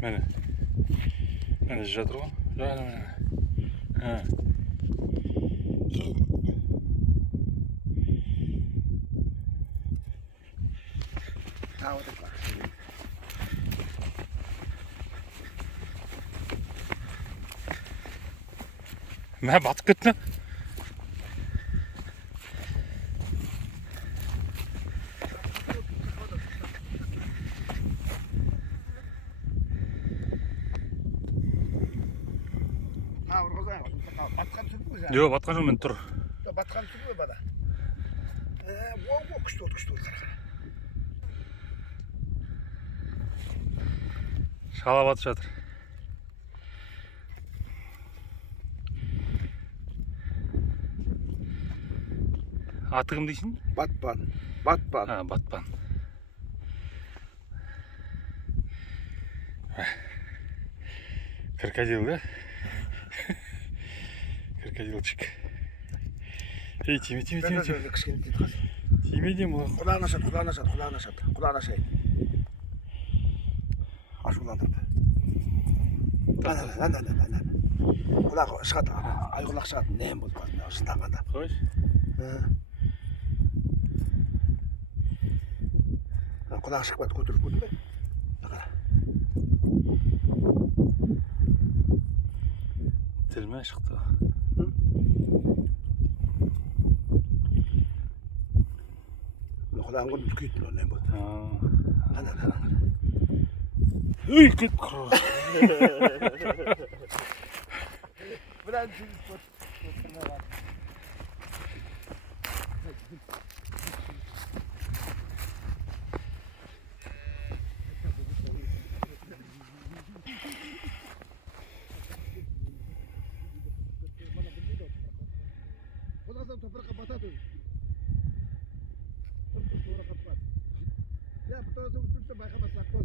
Mene. Mene жатыр ғой. Жаңа мene. Мә батып кетті. Жоқ, батқан жоқ, мен тұр. Батқан тұр ғой бада. Күшті болды, қара. Шала батып жатыр. Аты кім дейсің? Батпан. Батпан. Крокодил, да? Крокодилчик. Ей, тиме. Тиме деймін ғой. Құлағын ашады. Ашуландырды. Ана. Құлағы шығады, айғұлақ шығады. Нем болды басында, шынтағанда. Қойш? Құлағы шықпады, көтеріп көрдің бе? Тілме шықты. Құлағын көріп үлкейтін ол нем болды. Ана. Үй, кет құры. Бұдан жүзіп көріп. Қолғаздан топыраққа батады. Топыраққа батады. Я, бұтаразы өтпесе байқамасақ бол.